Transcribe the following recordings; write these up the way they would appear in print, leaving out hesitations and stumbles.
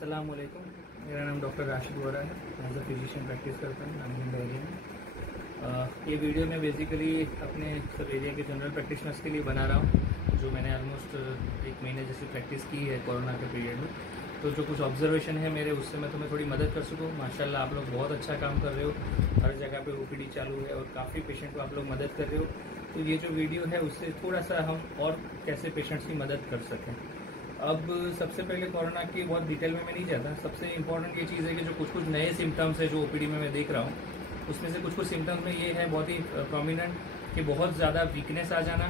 अस्सलामुअलैकुम। मेरा नाम डॉक्टर राशिद वोरा है। एज अ फिजिशियन प्रैक्टिस करता हूँ नामगंज एरिया में। ये वीडियो मैं बेसिकली अपने सब एरिया के जनरल प्रैक्टिशनर्स के लिए बना रहा हूँ, जो मैंने ऑलमोस्ट 1 महीने जैसी प्रैक्टिस की है कोरोना के पीरियड में। तो जो कुछ ऑब्जर्वेशन है मेरे, उससे मैं तुम्हें थोड़ी मदद कर सकूँ। माशाल्लाह आप लोग बहुत अच्छा काम कर रहे हो, हर जगह पे ओपीडी चालू है और काफ़ी पेशेंट को आप लोग मदद कर रहे हो। तो ये जो वीडियो है उससे थोड़ा सा हम और कैसे पेशेंट्स की मदद कर सकें। अब सबसे पहले कोरोना की बहुत डिटेल में मैं नहीं जाता। सबसे इम्पोर्टेंट ये चीज़ है कि जो कुछ नए सिम्टम्स है जो ओपीडी में मैं देख रहा हूँ, उसमें से कुछ सिम्टम्स में ये है बहुत ही प्रोमिनेंट कि बहुत ज़्यादा वीकनेस आ जाना,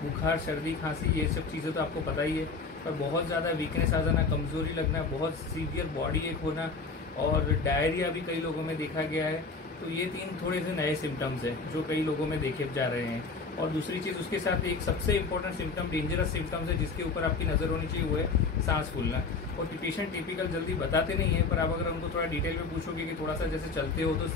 बुखार, सर्दी, खांसी, ये सब चीज़ें तो आपको पता ही है। पर बहुत ज़्यादा वीकनेस आ जाना, कमज़ोरी लगना, बहुत सीवियर बॉडी एक होना और डायरिया भी कई लोगों में देखा गया है। तो ये 3 थोड़े से नए सिम्टम्स हैं जो कई लोगों में देखे जा रहे हैं। और दूसरी चीज़ उसके साथ एक सबसे इम्पोर्टेंट सिम्टम, डेंजरस सिम्टम्स है जिसके ऊपर आपकी नज़र होनी चाहिए, वो है सांस फूलना। और पेशेंट टिपिकल जल्दी बताते नहीं है, पर आप अगर उनको थोड़ा डिटेल में पूछोगे कि थोड़ा सा जैसे चलते हो तो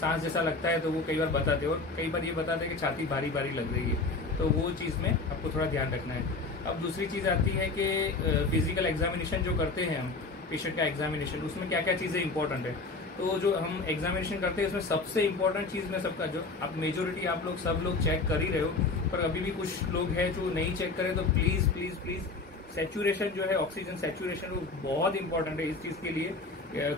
सांस जैसा लगता है, तो वो कई बार बताते हैं। और कई बार ये बताते हैं कि छाती भारी भारी लग रही है। तो वो चीज़ में आपको थोड़ा ध्यान रखना है। अब दूसरी चीज़ आती है कि फिजिकल एग्जामिनेशन जो करते हैं हम, पेशेंट का एग्जामिनेशन, उसमें क्या क्या चीज़ें इंपॉर्टेंट है। तो जो हम एग्जामिनेशन करते हैं उसमें सबसे इम्पोर्टेंट चीज़ में सबका, जो आप मेजोरिटी आप लोग सब लोग चेक कर ही रहे हो, पर अभी भी कुछ लोग हैं जो नहीं चेक करें, तो प्लीज़ प्लीज़ प्लीज़ सैचुरेशन जो है, ऑक्सीजन सैचुरेशन, वो बहुत इंपॉर्टेंट है इस चीज़ के लिए,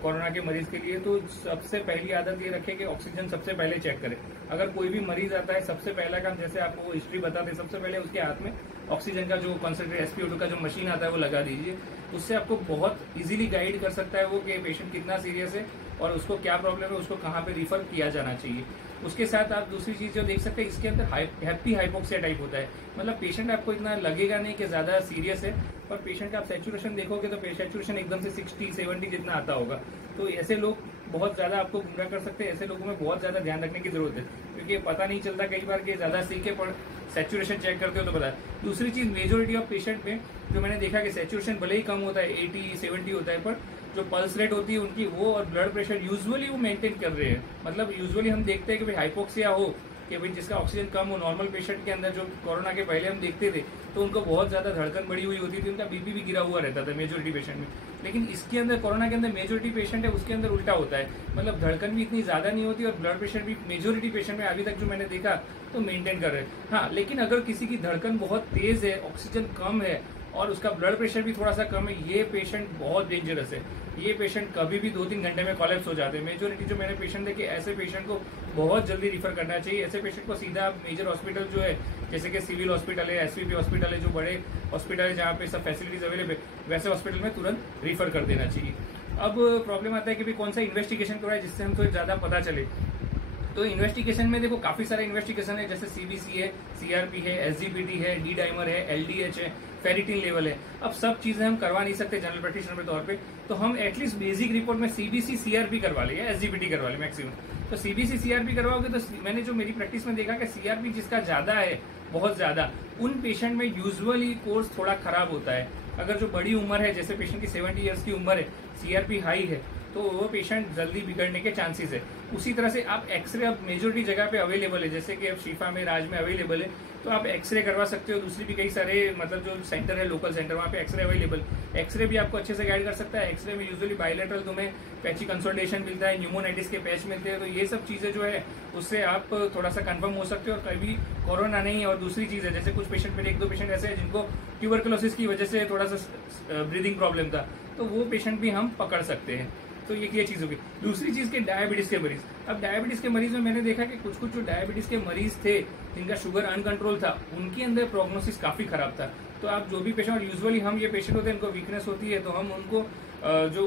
कोरोना के मरीज के लिए। तो सबसे पहली आदत ये रखें कि ऑक्सीजन सबसे पहले चेक करें। अगर कोई भी मरीज आता है, सबसे पहला काम, जैसे आपको हिस्ट्री बताते हैं, सबसे पहले उसके हाथ में ऑक्सीजन का जो कॉन्सेंट्रेट SpO2 का जो मशीन आता है वो लगा दीजिए। उससे आपको बहुत इजीली गाइड कर सकता है वो कि पेशेंट कितना सीरियस है और उसको क्या प्रॉब्लम है, उसको कहाँ पे रिफर किया जाना चाहिए। उसके साथ आप दूसरी चीज जो देख सकते हैं, इसके अंदर हैप्पी हाइपोक्सिया टाइप होता है। मतलब पेशेंट आपको इतना लगेगा नहीं कि ज्यादा सीरियस है, पर पेशेंट का आप सैचुरेशन देखोगे तो सैचुरेशन एकदम से 60-70 जितना आता होगा। तो ऐसे लोग बहुत ज्यादा आपको गुमराह कर सकते हैं। ऐसे लोगों में बहुत ज्यादा ध्यान रखने की जरूरत है, क्योंकि पता नहीं चलता कई बार कि ज्यादा सीखे पर सैचुरेशन चेक करते हो तो पता है। दूसरी चीज, मेजोरिटी ऑफ पेशेंट में जो मैंने देखा कि सैचुरेशन भले ही कम होता है, 80-70 होता है, पर जो पल्स रेट होती है उनकी, वो और ब्लड प्रेशर यूजुअली वो मेंटेन कर रहे हैं। मतलब यूजुअली हम देखते हैं कि भाई हाइपोक्सिया हो, कि भाई जिसका ऑक्सीजन कम हो, नॉर्मल पेशेंट के अंदर जो कोरोना के पहले हम देखते थे, तो उनको बहुत ज्यादा धड़कन बढ़ी हुई होती थी, उनका बीपी भी गिरा हुआ रहता था मेजोरिटी पेशेंट में। लेकिन इसके अंदर, कोरोना के अंदर मेजोरिटी पेशेंट है, उसके अंदर उल्टा होता है। मतलब धड़कन भी इतनी ज्यादा नहीं होती और ब्लड प्रेशर भी मेजोरिटी पेशेंट में अभी तक जो मैंने देखा तो मेंटेन कर रहे हैं। हाँ, लेकिन अगर किसी की धड़कन बहुत तेज है, ऑक्सीजन कम है और उसका ब्लड प्रेशर भी थोड़ा सा कम है, ये पेशेंट बहुत डेंजरस है। ये पेशेंट कभी भी 2-3 घंटे में कोलैप्स हो जाते हैं। मेजोरिटी जो मैंने पेशेंट देखे, ऐसे पेशेंट को बहुत जल्दी रिफर करना चाहिए। ऐसे पेशेंट को सीधा मेजर हॉस्पिटल जो है, जैसे कि सिविल हॉस्पिटल है, SVP हॉस्पिटल है, जो बड़े हॉस्पिटल है जहाँ पे सब फैसिलिटीज अवेलेबल है, वैसे हॉस्पिटल में तुरंत रिफर कर देना चाहिए। अब प्रॉब्लम आता है कि भाई कौन सा इन्वेस्टिगेशन करवाए जिससे हमको ज्यादा पता चले। तो इन्वेस्टिगेशन में देखो काफी सारे इन्वेस्टिगेशन है, जैसे CBC है, CRP है, SGPT है, D डाइमर है, LDH है, फेरिटिन लेवल है। अब सब चीजें हम करवा नहीं सकते जनरल प्रैक्टिशनर के तौर पे, तो हम एटलीस्ट बेसिक रिपोर्ट में CBC CRP करवा ले या SGPT करवा ले मैक्सिमम। तो CBC CRP करवाओगे तो मैंने जो मेरी प्रैक्टिस में देखा कि CRP जिसका ज्यादा है, बहुत ज्यादा, उन पेशेंट में यूजुअली कोर्स थोड़ा खराब होता है। अगर जो बड़ी उम्र है, जैसे पेशेंट की 70 ईयर्स की उम्र है, CRP हाई है, तो वो पेशेंट जल्दी बिगड़ने के चांसेस है। उसी तरह से आप एक्सरे अब मेजोरिटी जगह पे अवेलेबल है, जैसे कि अब शिफा में, राज में अवेलेबल है, तो आप एक्सरे करवा सकते हो। दूसरी भी कई सारे मतलब जो सेंटर है, लोकल सेंटर, वहाँ पे एक्सरे अवेलेबल। एक्सरे भी आपको अच्छे से गाइड कर सकता है। एक्सरे में यूजुअली बायलैटरल तुम्हें पैची कंसल्टेशन मिलता है, न्यूमोनाइटिस के पैच मिलते हैं। तो ये सब चीजें जो है उससे आप थोड़ा सा कंफर्म हो सकते हो और कभी कोरोना नहीं है। और दूसरी चीज है, जैसे कुछ पेशेंट, मेरे 1-2 पेशेंट ऐसे हैं जिनको ट्यूबरकुलोसिस की वजह से थोड़ा सा ब्रीदिंग प्रॉब्लम था, तो वो पेशेंट भी हम पकड़ सकते हैं। तो ये चीज होगी। दूसरी चीज के डायबिटीज के मरीज, अब डायबिटीज के मरीज में मैंने देखा कि कुछ जो डायबिटीज के मरीज थे जिनका शुगर अनकंट्रोल था, उनके अंदर प्रोग्नोसिस काफी खराब था। तो आप जो भी पेशेंट, यूजुअली हम ये पेशेंट होते हैं, इनको वीकनेस होती है, तो हम उनको जो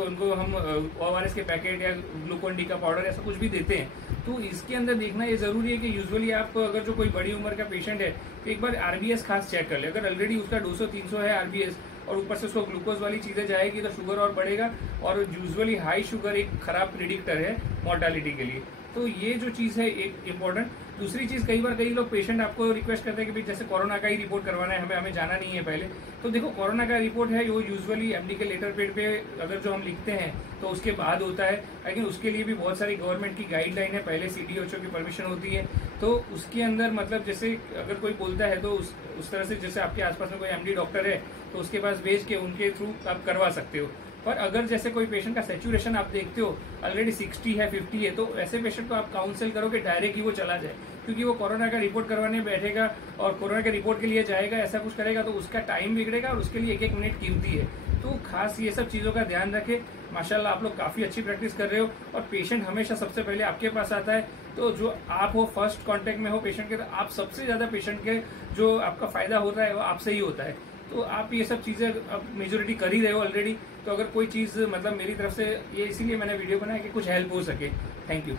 उनको हम ORS के पैकेट या ग्लूकोन डी का पाउडर ऐसा कुछ भी देते हैं। तो इसके अंदर देखना ये जरूरी है कि यूजुअली आप अगर जो कोई बड़ी उम्र का पेशेंट है, तो एक बार RBS खास चेक कर ले। अगर ऑलरेडी उसका 200-300 है RBS और ऊपर से उसको ग्लूकोज वाली चीजें जाएगी तो शुगर और बढ़ेगा, और यूजुअली हाई शुगर एक खराब प्रिडिक्टर है मोर्टालिटी के लिए। तो ये जो चीज है एक इम्पोर्टेंट। दूसरी चीज, कई लोग पेशेंट आपको रिक्वेस्ट करते हैं कि भाई जैसे कोरोना का ही रिपोर्ट करवाना है, हमें जाना नहीं है पहले। तो देखो, कोरोना का रिपोर्ट है वो यूजुअली MD के लेटर पेड पे अगर जो हम लिखते हैं तो उसके बाद होता है, लेकिन उसके लिए भी बहुत सारी गवर्नमेंट की गाइडलाइन है, पहले CDHO की परमिशन होती है। तो उसके अंदर मतलब जैसे अगर कोई बोलता है तो उस तरह से, जैसे आपके आसपास में कोई MD डॉक्टर है तो उसके पास भेज के उनके थ्रू आप करवा सकते हो। पर अगर जैसे कोई पेशेंट का सेचुरेशन आप देखते हो ऑलरेडी 60 है 50 है, तो ऐसे पेशेंट को आप काउंसिल करो कि डायरेक्ट ही वो चला जाए, क्योंकि वो कोरोना का रिपोर्ट करवाने बैठेगा और कोरोना के रिपोर्ट के लिए जाएगा, ऐसा कुछ करेगा तो उसका टाइम बिगड़ेगा और उसके लिए एक मिनट कीमती है। तो खास ये सब चीजों का ध्यान रखें। माशाल्लाह आप लोग काफी अच्छी प्रैक्टिस कर रहे हो और पेशेंट हमेशा सबसे पहले आपके पास आता है। तो जो आप हो फर्स्ट कांटेक्ट में हो पेशेंट के, तो आप सबसे ज्यादा पेशेंट के जो आपका फायदा होता है वो आपसे ही होता है। तो आप ये सब चीजें अब मेजोरिटी कर ही रहे हो ऑलरेडी। तो अगर कोई चीज मतलब मेरी तरफ से, ये इसीलिए मैंने वीडियो बनाया कि कुछ हेल्प हो सके। Thank you.